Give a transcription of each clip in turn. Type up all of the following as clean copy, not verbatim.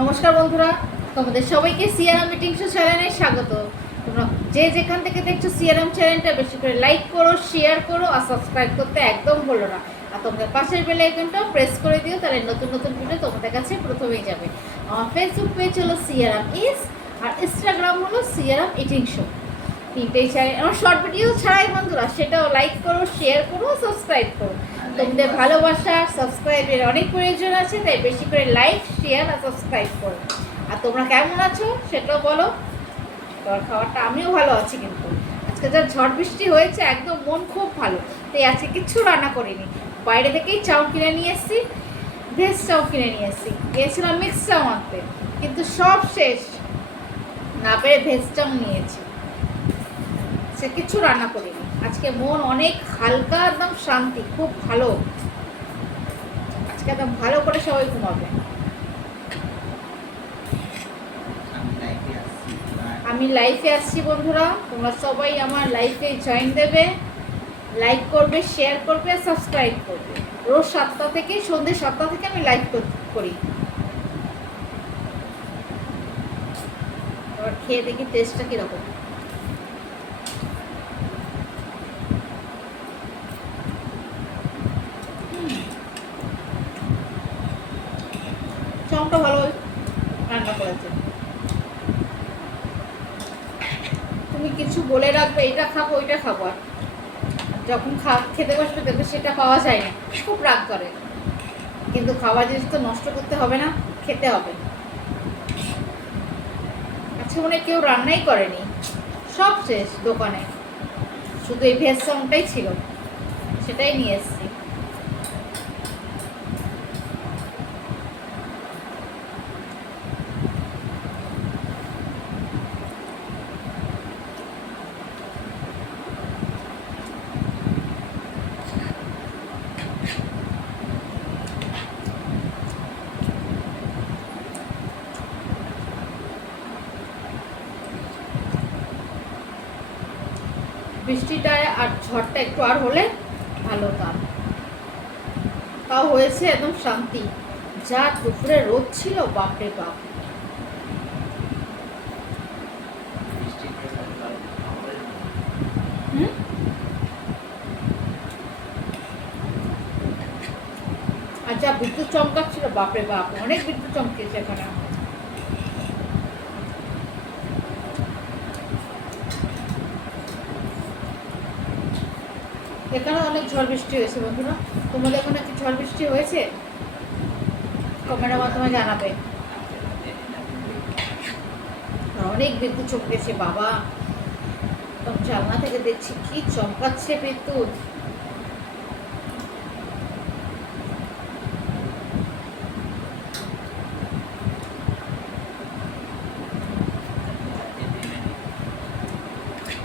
নমস্কার বন্ধুরা, তোমাদের সবাইকে সিয়ারাম মিটিং শো চ্যানেলে স্বাগত। তোমরা যে যেখান থেকে দেখছো সিয়ারাম চ্যানেলটা বেশি করে লাইক করো, শেয়ার করো আর সাবস্ক্রাইব করতে একদম ভুলো না। আর তোমাদের পাশের বেল আইকনটাও প্রেস করে দিও, তাহলে নতুন নতুন ভিডিও তোমাদের কাছে প্রথমেই যাবে। আমার ফেসবুক পেজ হলো সিয়ারাম ইস, আর ইনস্টাগ্রাম হলো সিয়ারাম ইটিং শো। তিনটেই চ্যানেল আমার শর্ট ভিডিও ছাড়াই বন্ধুরা, সেটাও লাইক করো, শেয়ার করো, সাবস্ক্রাইব করো। তোমাদের ভালোবাসা সাবস্ক্রাইবের অনেক প্রয়োজন আছে, তাই বেশি করে লাইক, শেয়ার আর সাবস্ক্রাইব করো। আর তোমরা কেমন আছো সেটাও বলো। তোমার খাবারটা আমিও ভালো আছি, কিন্তু আজকে যা ঝড় বৃষ্টি হয়েছে একদম মন খুব ভালো, তাই আজকে কিচ্ছু রান্না করিনি। বাইরে থেকেই চাউ কিনে নিয়ে এসেছি, ভেজ চাউ কিনে নিয়ে এসেছি। গিয়েছিলাম মিক্স চাউ আনতে, কিন্তু সব শেষ, না পেরে ভেজ চাউ নিয়েছি। সে কিছু রান্না করিনি। আজকে মন অনেক হালকা, একদম শান্তি, খুব ভালো। আজকে একদম ভালো করে সবাই ঘুমাবে। আমি লাইফে আসছি বন্ধুরা, তোমরা সবাই আমার লাইফে জয়েন দেবে, লাইক করবে, শেয়ার করবে, সাবস্ক্রাইব করবে। রোজ 7টা থেকে সন্ধ্যে 7টা থেকে আমি লাইভ করি। এবার খেয়ে দেখি টেস্টটা কীরকম। চাউটা ভালো রান্না করেছে। তুমি কিছু বলে রাখবে, এটা খাবো ওইটা খাবো, আর যখন খেতে বসবে দেখবে সেটা পাওয়া যায় না, খুব রাগ করে। কিন্তু খাওয়া জিনিস তো নষ্ট করতে হবে না, খেতে হবে। আজকে মনে কেউ রান্নাই করেনি, সব শেষ দোকানে, শুধু এই ভেজ চাউটাই ছিল, সেটাই নিয়ে এসেছি। বৃষ্টিটা আর ঝড়টা একটু আর হলে ভালো হতাম, তাও হয়েছে একদম শান্তি। যা দুপুরে রোদ ছিল, বাপরে বাপ। আর যা বিদ্যুৎ চমকাচ্ছিল, বাপরে বাপ, অনেক বিদ্যুৎ চমকেছে এখানে। এখানে অনেক ঝড় বৃষ্টি হয়েছে বন্ধুরা। তোমাদের এখানে কি ঝড় বৃষ্টি হয়েছে? কমেন্টের মাধ্যমে জানাবে। অনেক বিদ্যুৎ চমকেছে বাবা, জানলা থেকে দেখছি কি চমকাচ্ছে বিদ্যুৎ।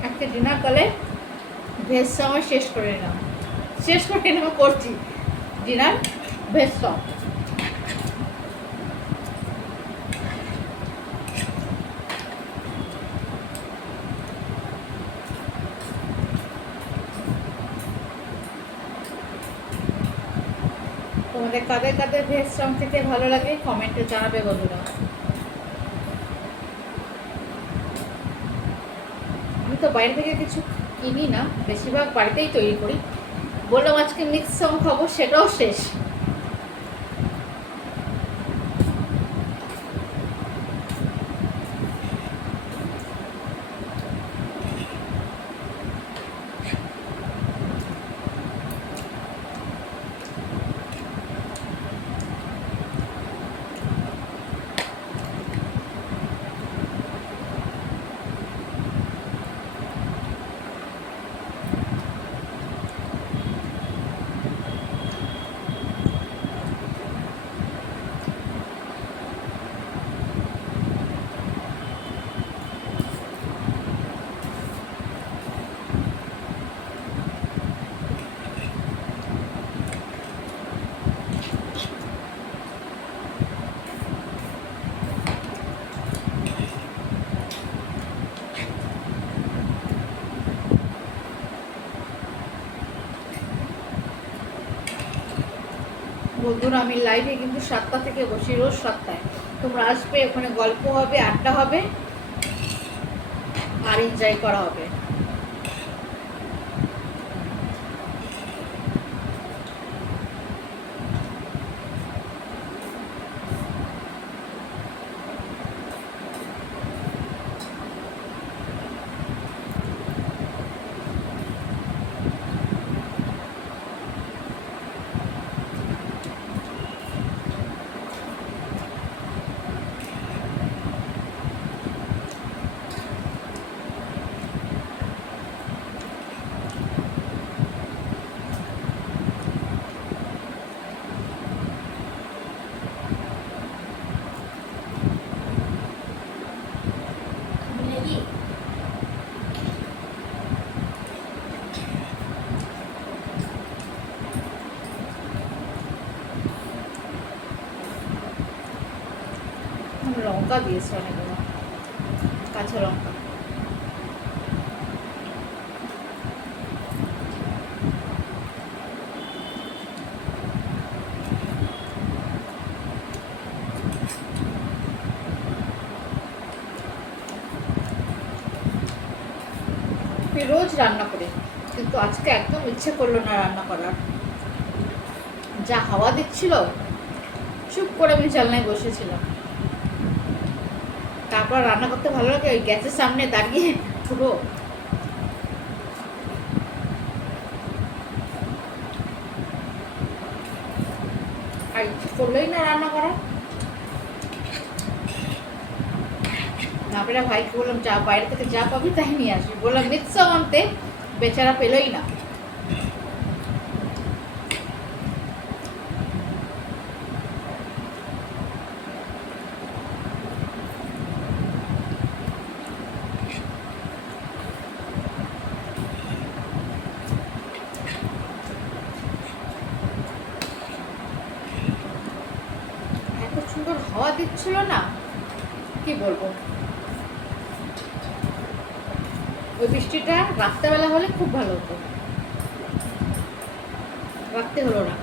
একটা ডিনার করলে ভেজ সময় শেষ করে করছি ডিনার ভেজ সব। তোমাদের কাদের কাদের ভেজ সং খেতে ভালো লাগে কমেন্টে জানাবে বন্ধুরা। আমি তো বাইরে থেকে কিছু কিনি না, বেশিরভাগ বাড়িতেই তৈরি করি। বললাম আজকে মিক্স সং খাবো, সেটাও শেষ। বন্ধুরা আমি লাইভে কিন্তু 7টা থেকে বসি, রোজ 7টায়। তোমরা আসবে, ওখানে গল্প হবে, আড্ডা হবে আর এনজয় করা হবে। লঙ্কা দিয়েছে অনেকগুলো, কাঁচা লঙ্কা। রোজ রান্না করি, কিন্তু আজকে একদম ইচ্ছে করলো না রান্না করার। যা হাওয়া দিচ্ছিল, চুপ করে আমি জানলায় বসেছিলাম। তারপর রান্না করতে ভালো লাগে, ওই গ্যাসের সামনে দাঁড়িয়ে পুরো আর ইচ্ছে করলোই না রান্না করা। নাপেরা ভাইকে বললাম যা বাইরে থেকে যা পাবি তাই নিয়ে আসবি, বললাম নিশ্চয় আনতে, বেচারা পেলোই না। এত সুন্দর হাওয়া দিচ্ছিল না, কি বলবো। ওই বৃষ্টিটা রাত্রেবেলা হলে খুব ভালো হতো, রাত্রে হলো না।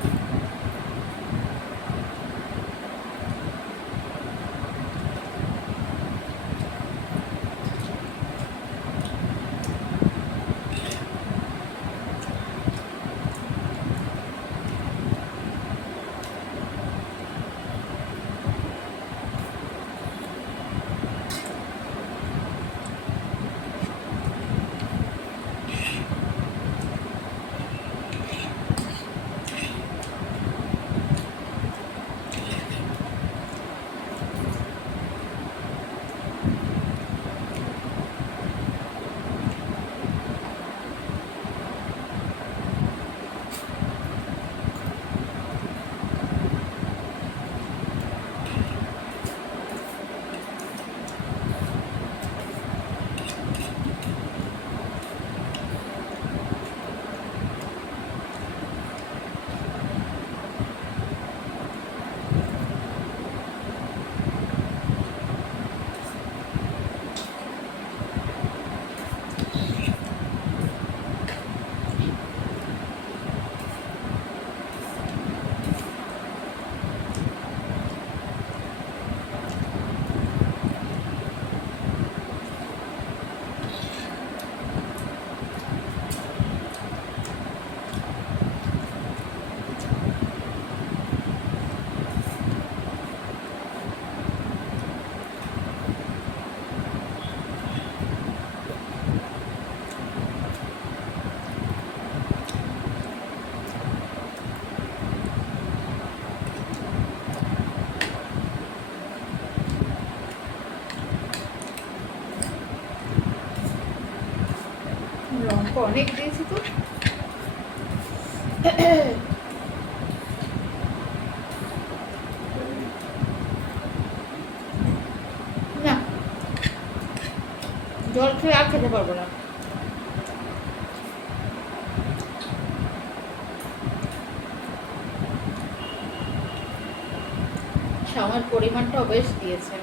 লঙ্কা অনেক দিয়েছি তো। না, জল খেয়ে আর খেতে পারবো না। আমার পরিমাণটাও বেশ দিয়েছে।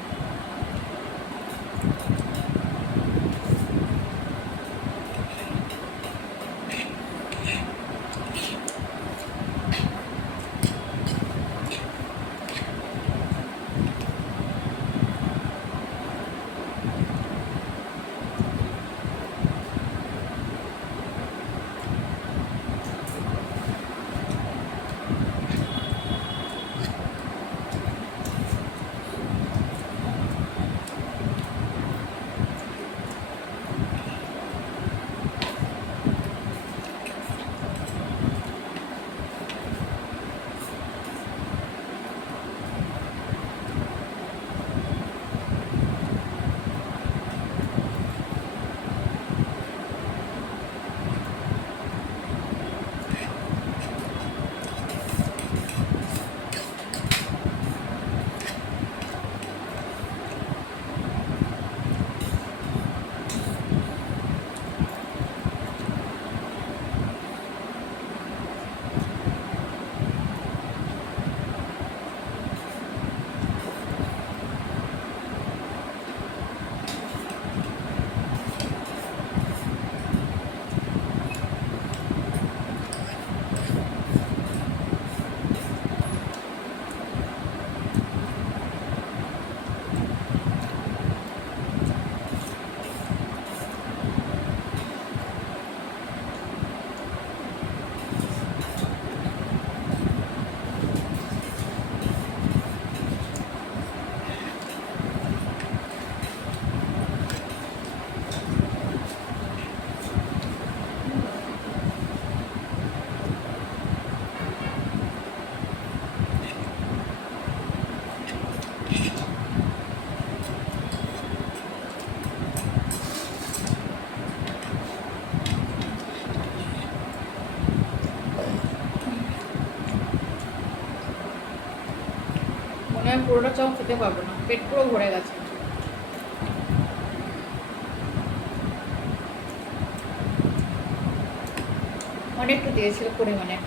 পুরোটা চাও খেতে পারবো না, পেট পুরো ভরে গেছে। অনেকটু দিয়েছিল পরিমাণে।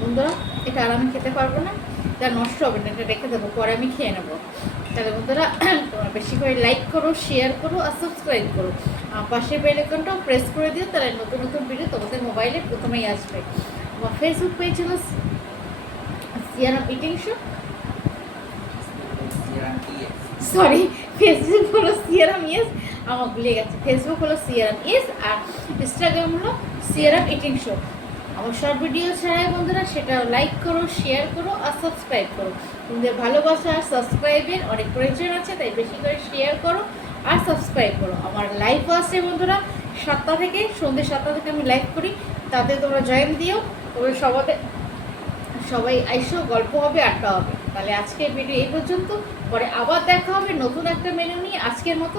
বন্ধুরা এটা আর আমি খেতে পারবো না, এটা নষ্ট হবে না, এটা রেখে দেবো, পরে আমি খেয়ে নেবো। তাহলে বন্ধুরা তোমরা বেশি করে লাইক করো, শেয়ার করো আর সাবস্ক্রাইব করো, পাশের বেল আইকনটাও প্রেস করে দিও, তাহলে নতুন নতুন ভিডিও তোমাদের মোবাইলে প্রথমেই আসবে। আমার ফেসবুক পেজ হলো Siyaram eating show, sorry Facebook হলো সিয়ারাম ইয়েস, আমার ভুলে গেছে, ফেসবুক হলো সিয়ারাম ইয়েস আর ইনস্টাগ্রাম হলো সিয়ারাম ইটিং শো। আমার শর্ট ভিডিও ছাড়াই বন্ধুরা সেটা লাইক করো, শেয়ার করো আর সাবস্ক্রাইব করো। তোমাদের ভালোবাসা আর সাবস্ক্রাইবের অনেক প্রয়োজন আছে, তাই বেশি করে শেয়ার করো আর সাবস্ক্রাইব করো। আমার লাইভ আছে বন্ধুরা 7টা থেকে, সন্ধ্যে 7টা থেকে আমি লাইভ করি, তাতে তোমরা জয়েন দিও। তবে সবাই আইসো, গল্প হবে, আড্ডা হবে। তাহলে আজকের ভিডিও এই পর্যন্ত, পরে আবার দেখা হবে নতুন একটা মেনু নিয়ে। আজকের মতো